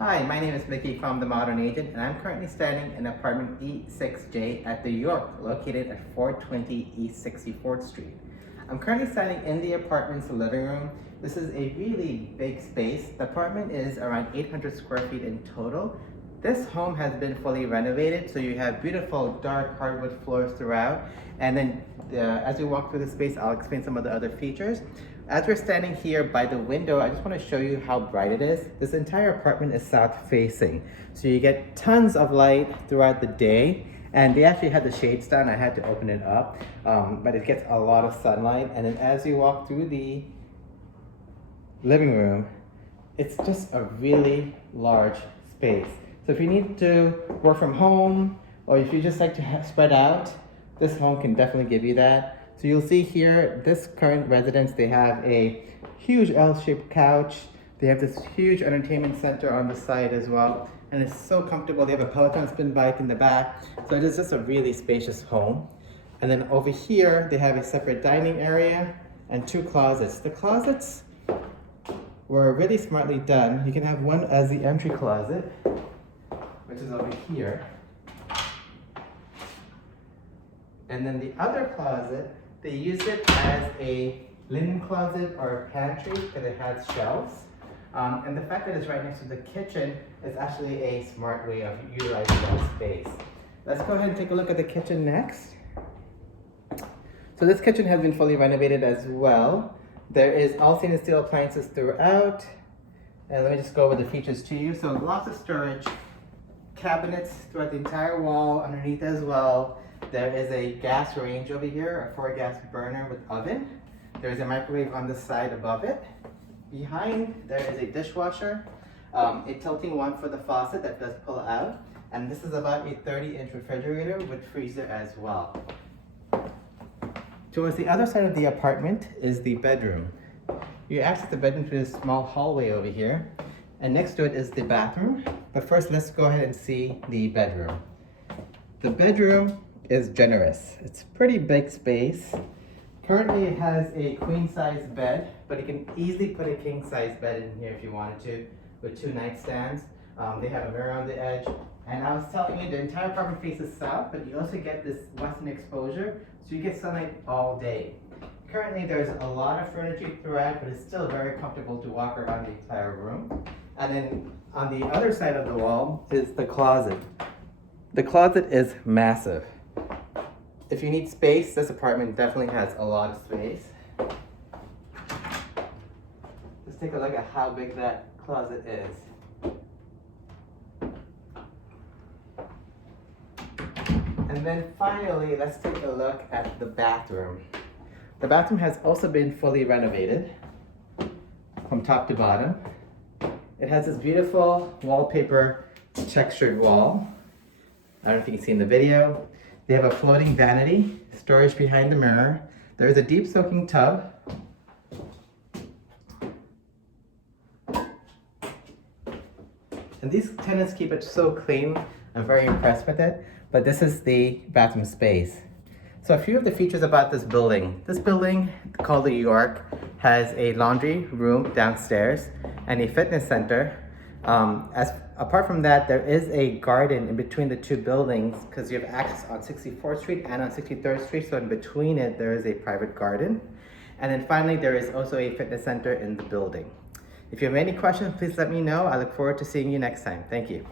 Hi, my name is Mickey from The Modern Agent, and I'm currently standing in apartment E6J at the York, located at 420 East 64th Street. I'm currently standing in the apartment's living room. This is a really big space. The apartment is around 800 square feet in total. This home has been fully renovated, so you have beautiful dark hardwood floors throughout. And then as we walk through the space, I'll explain some of the other features. As we're standing here by the window, I just want to show you how bright it is. This entire apartment is south facing, so you get tons of light throughout the day. And they actually had the shades down. I had to open it up, but it gets a lot of sunlight. And then as you walk through the living room, it's just a really large space. So if you need to work from home, or if you just like to spread out, this home can definitely give you that. So you'll see here, this current residence, they have a huge L-shaped couch. They have this huge entertainment center on the side as well. And it's so comfortable. They have a Peloton spin bike in the back. So it is just a really spacious home. And then over here, they have a separate dining area and two closets. The closets were really smartly done. You can have one as the entry closet, which is over here. And then the other closet, they use it as a linen closet or a pantry because it has shelves. And the fact that it's right next to the kitchen is actually a smart way of utilizing that space. Let's go ahead and take a look at the kitchen next. So this kitchen has been fully renovated as well. There is all stainless steel appliances throughout. And let me just go over the features to you. So lots of storage, cabinets throughout the entire wall, underneath as well. There is a gas range over here, a 4-gas burner with oven. There is a microwave on the side above it. Behind, there is a dishwasher, a tilting one for the faucet that does pull out. And this is about a 30-inch refrigerator with freezer as well. Towards the other side of the apartment is the bedroom. You access the bedroom through this small hallway over here. And next to it is the bathroom. But first, let's go ahead and see the bedroom. The bedroom is generous. It's a pretty big space. Currently it has a queen-size bed, but you can easily put a king-size bed in here if you wanted to, with 2 nightstands. They have a mirror on the edge. And I was telling you, the entire apartment faces south, but you also get this western exposure, so you get sunlight all day. Currently there's a lot of furniture throughout, but it's still very comfortable to walk around the entire room. And then on the other side of the wall is the closet. The closet is massive. If you need space, this apartment definitely has a lot of space. Let's take a look at how big that closet is. And then finally, let's take a look at the bathroom. The bathroom has also been fully renovated from top to bottom. It has this beautiful wallpaper textured wall. I don't know if you can see in the video. They have a floating vanity, storage behind the mirror. There is a deep soaking tub. And these tenants keep it so clean. I'm very impressed with it. But this is the bathroom space. So a few of the features about this building. This building, called the York, has a laundry room downstairs and a fitness center. Apart from that, there is a garden in between the two buildings because you have access on 64th Street and on 63rd Street. So in between it, there is a private garden. And then finally, there is also a fitness center in the building. If you have any questions, please let me know. I look forward to seeing you next time. Thank you.